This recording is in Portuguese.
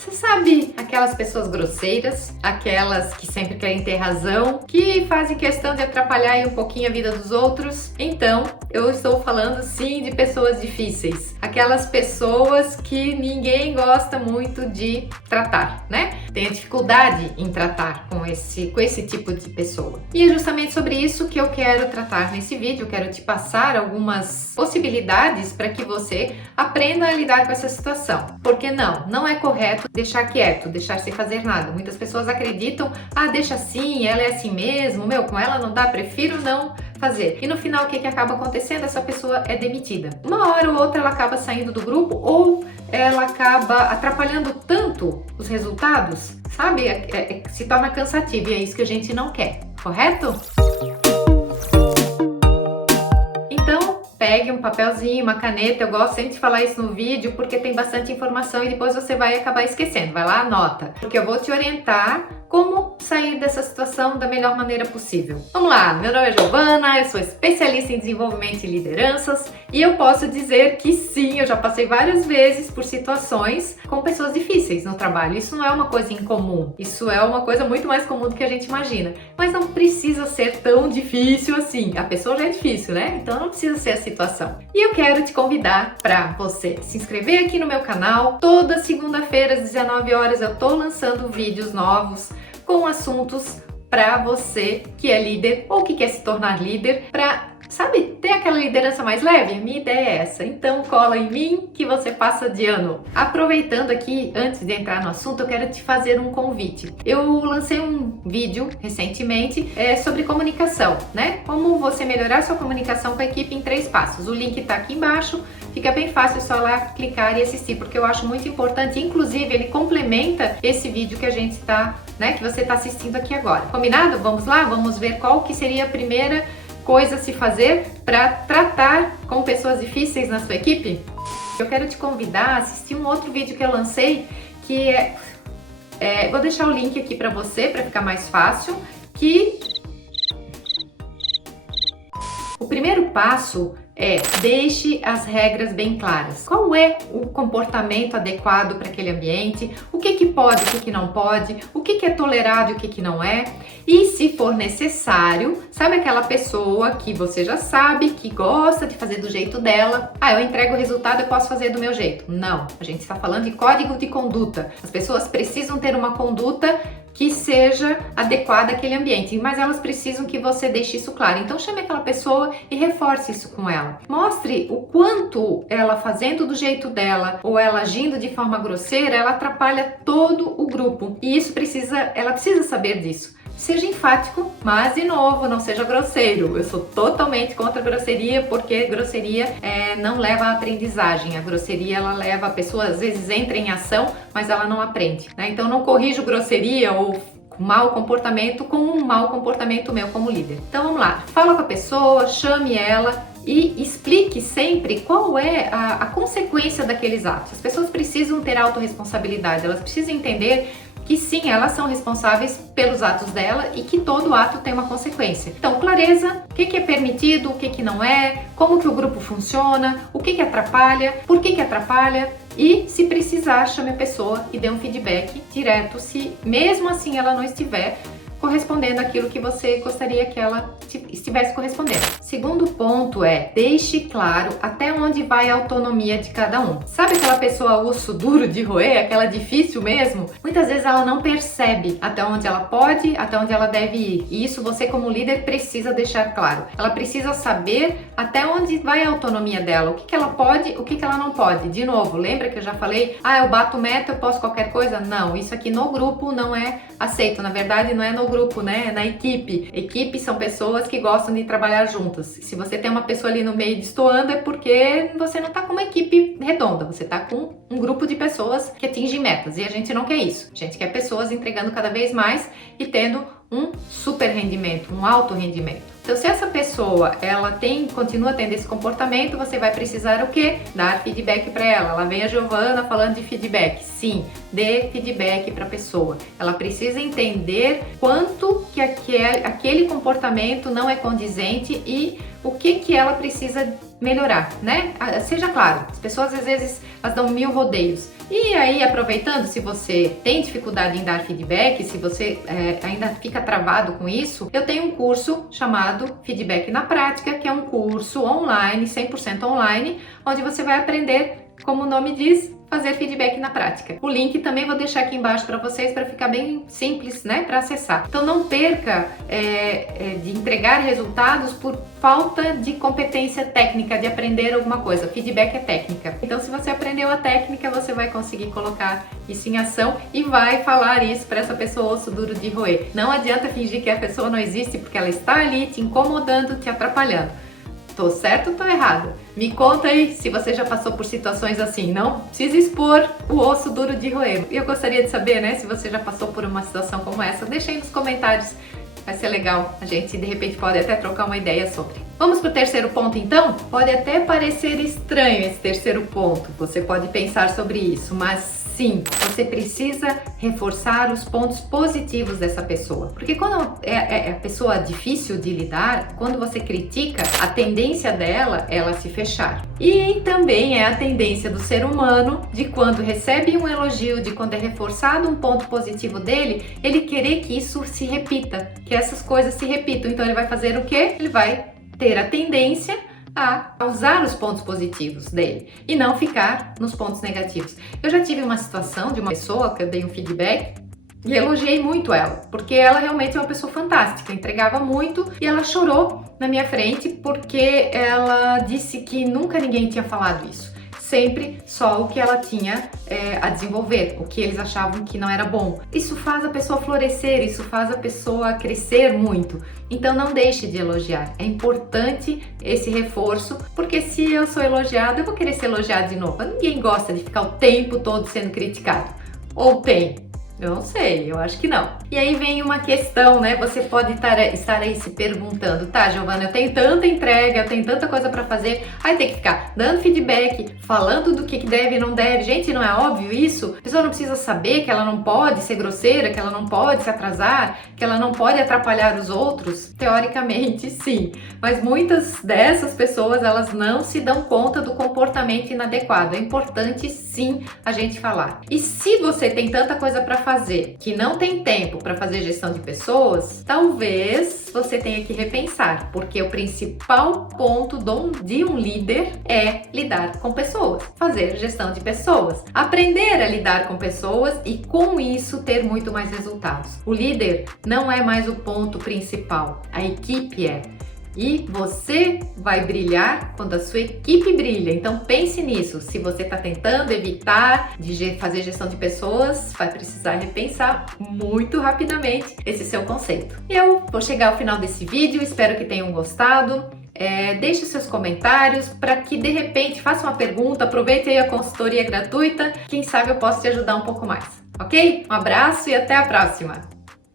Você sabe, aquelas pessoas grosseiras, aquelas que sempre querem ter razão, que fazem questão de atrapalhar aí um pouquinho a vida dos outros? Então, eu estou falando sim de pessoas difíceis. Aquelas pessoas que ninguém gosta muito de tratar, né? Tem a dificuldade em tratar com esse tipo de pessoa. E é justamente sobre isso que eu quero tratar nesse vídeo. Eu quero te passar algumas possibilidades para que você aprenda a lidar com essa situação. Porque não é correto deixar quieto, deixar sem fazer nada. Muitas pessoas acreditam, deixa assim, ela é assim mesmo, com ela não dá, prefiro não fazer. E no final, o que acaba acontecendo? Essa pessoa é demitida. Uma hora ou outra ela acaba saindo do grupo ou ela acaba atrapalhando tanto os resultados, sabe? Se torna cansativo e é isso que a gente não quer, correto? Então, pegue um papelzinho, uma caneta, eu gosto sempre de falar isso no vídeo porque tem bastante informação e depois você vai acabar esquecendo. Vai lá, anota, porque eu vou te orientar como sair dessa situação da melhor maneira possível. Vamos lá, meu nome é Giovana, eu sou especialista em desenvolvimento e lideranças e eu posso dizer que sim, eu já passei várias vezes por situações com pessoas difíceis no trabalho. Isso não é uma coisa incomum, isso é uma coisa muito mais comum do que a gente imagina. Mas não precisa ser tão difícil assim, a pessoa já é difícil, né? Então não precisa ser a situação. E eu quero te convidar para você se inscrever aqui no meu canal. Toda segunda-feira às 19 horas eu tô lançando vídeos novos com assuntos para você que é líder ou que quer se tornar líder, para, sabe, ter aquela liderança mais leve. A minha ideia é essa. Então cola em mim que você passa de ano. Aproveitando aqui, antes de entrar no assunto, eu quero te fazer um convite. Eu lancei um vídeo recentemente sobre comunicação, né? Como você melhorar sua comunicação com a equipe em 3 passos. O link tá aqui embaixo. Fica bem fácil, é só lá clicar e assistir, porque eu acho muito importante. Inclusive, ele complementa esse vídeo que a gente tá, né, que você tá assistindo aqui agora. Combinado? Vamos lá? Vamos ver qual que seria a primeira coisa a se fazer para tratar com pessoas difíceis na sua equipe? Eu quero te convidar a assistir um outro vídeo que eu lancei, que vou deixar o link aqui para você, para ficar mais fácil, que o primeiro passo deixe as regras bem claras. Qual é o comportamento adequado para aquele ambiente? O que pode, o que não pode? O que é tolerado e o que não é? E se for necessário, sabe aquela pessoa que você já sabe que gosta de fazer do jeito dela? Eu entrego o resultado, eu posso fazer do meu jeito. Não, a gente está falando de código de conduta. As pessoas precisam ter uma conduta que seja adequada àquele ambiente, mas elas precisam que você deixe isso claro. Então chame aquela pessoa e reforce isso com ela. Mostre o quanto ela fazendo do jeito dela ou ela agindo de forma grosseira, ela atrapalha todo o grupo. E ela precisa saber disso. Seja enfático, mas de novo, não seja grosseiro. Eu sou totalmente contra a grosseria, porque grosseria não leva à aprendizagem. A grosseria, ela leva a pessoa, às vezes entra em ação, mas ela não aprende, né? Então não corrijo grosseria ou mau comportamento com um mau comportamento meu como líder. Então vamos lá, fala com a pessoa, chame ela e explique sempre qual é a consequência daqueles atos. As pessoas precisam ter autorresponsabilidade, elas precisam entender que sim, elas são responsáveis pelos atos dela e que todo ato tem uma consequência. Então, clareza, o que é permitido, o que não é, como que o grupo funciona, o que atrapalha, por que atrapalha e, se precisar, chame a pessoa e dê um feedback direto, se mesmo assim ela não estiver correspondendo àquilo que você gostaria que ela estivesse correspondendo. Segundo ponto deixe claro até onde vai a autonomia de cada um. Sabe aquela pessoa osso duro de roer, aquela difícil mesmo? Muitas vezes ela não percebe até onde ela pode, até onde ela deve ir. E isso você como líder precisa deixar claro. Ela precisa saber até onde vai a autonomia dela, o que ela pode, o que ela não pode. De novo, lembra que eu já falei, eu bato meta, eu posso qualquer coisa? Não, isso aqui no grupo não é aceito. Na verdade, não é no grupo, né? Na equipe. Equipe são pessoas que gostam de trabalhar juntas. Se você tem uma pessoa ali no meio destoando, é porque você não tá com uma equipe redonda, você tá com um grupo de pessoas que atingem metas, e a gente não quer isso. A gente quer pessoas entregando cada vez mais e tendo um super rendimento, um alto rendimento. Então, se essa pessoa continua tendo esse comportamento, você vai precisar o quê? Dar feedback para ela. Lá vem a Giovana falando de feedback. Sim, dê feedback para a pessoa. Ela precisa entender quanto que aquele comportamento não é condizente e o que ela precisa melhorar, né? Seja claro, as pessoas às vezes elas dão 1000 rodeios. E aí, aproveitando, se você tem dificuldade em dar feedback, se você ainda fica travado com isso, eu tenho um curso chamado Feedback na Prática, que é um curso online, 100% online, onde você vai aprender, como o nome diz, fazer feedback na prática. O link também vou deixar aqui embaixo para vocês, para ficar bem simples, né, para acessar. Então não perca de entregar resultados por falta de competência técnica, de aprender alguma coisa. Feedback é técnica. Então se você aprendeu a técnica, você vai conseguir colocar isso em ação e vai falar isso para essa pessoa osso duro de roer. Não adianta fingir que a pessoa não existe, porque ela está ali te incomodando, te atrapalhando. Tô certo ou tô errado? Me conta aí se você já passou por situações assim. Não precisa expor o osso duro de roer. E eu gostaria de saber, né, se você já passou por uma situação como essa. Deixa aí nos comentários. Vai ser legal. A gente, de repente, pode até trocar uma ideia sobre. Vamos pro terceiro ponto, então? Pode até parecer estranho esse terceiro ponto. Você pode pensar sobre isso, mas sim, você precisa reforçar os pontos positivos dessa pessoa. Porque quando é a pessoa difícil de lidar, quando você critica, a tendência dela é ela se fechar. E também é a tendência do ser humano de quando recebe um elogio, de quando é reforçado um ponto positivo dele, ele querer que isso se repita, que essas coisas se repitam. Então ele vai fazer o quê? Ele vai ter a tendência a usar os pontos positivos dele e não ficar nos pontos negativos. Eu já tive uma situação de uma pessoa que eu dei um feedback e elogiei muito ela, porque ela realmente é uma pessoa fantástica, entregava muito e ela chorou na minha frente porque ela disse que nunca ninguém tinha falado isso. Sempre só o que ela tinha a desenvolver, o que eles achavam que não era bom. Isso faz a pessoa florescer, isso faz a pessoa crescer muito. Então não deixe de elogiar. É importante esse reforço, porque se eu sou elogiada, eu vou querer ser elogiada de novo. Ninguém gosta de ficar o tempo todo sendo criticado. Ou tem? Eu não sei, eu acho que não. E aí vem uma questão, né? Você pode estar aí se perguntando, tá, Giovana, eu tenho tanta entrega, eu tenho tanta coisa pra fazer, aí tem que ficar dando feedback, falando do que deve e não deve. Gente, não é óbvio isso? A pessoa não precisa saber que ela não pode ser grosseira, que ela não pode se atrasar, que ela não pode atrapalhar os outros? Teoricamente, sim. Mas muitas dessas pessoas, elas não se dão conta do comportamento inadequado. É importante, sim, a gente falar. E se você tem tanta coisa pra fazer, que não tem tempo para fazer gestão de pessoas, talvez você tenha que repensar, porque o principal ponto de um líder é lidar com pessoas, fazer gestão de pessoas, aprender a lidar com pessoas e com isso ter muito mais resultados. O líder não é mais o ponto principal, a equipe é. E você vai brilhar quando a sua equipe brilha. Então pense nisso. Se você está tentando evitar de fazer gestão de pessoas, vai precisar repensar muito rapidamente esse seu conceito. Eu vou chegar ao final desse vídeo, espero que tenham gostado. Deixe seus comentários para que de repente faça uma pergunta, aproveite aí a consultoria gratuita. Quem sabe eu posso te ajudar um pouco mais, ok? Um abraço e até a próxima!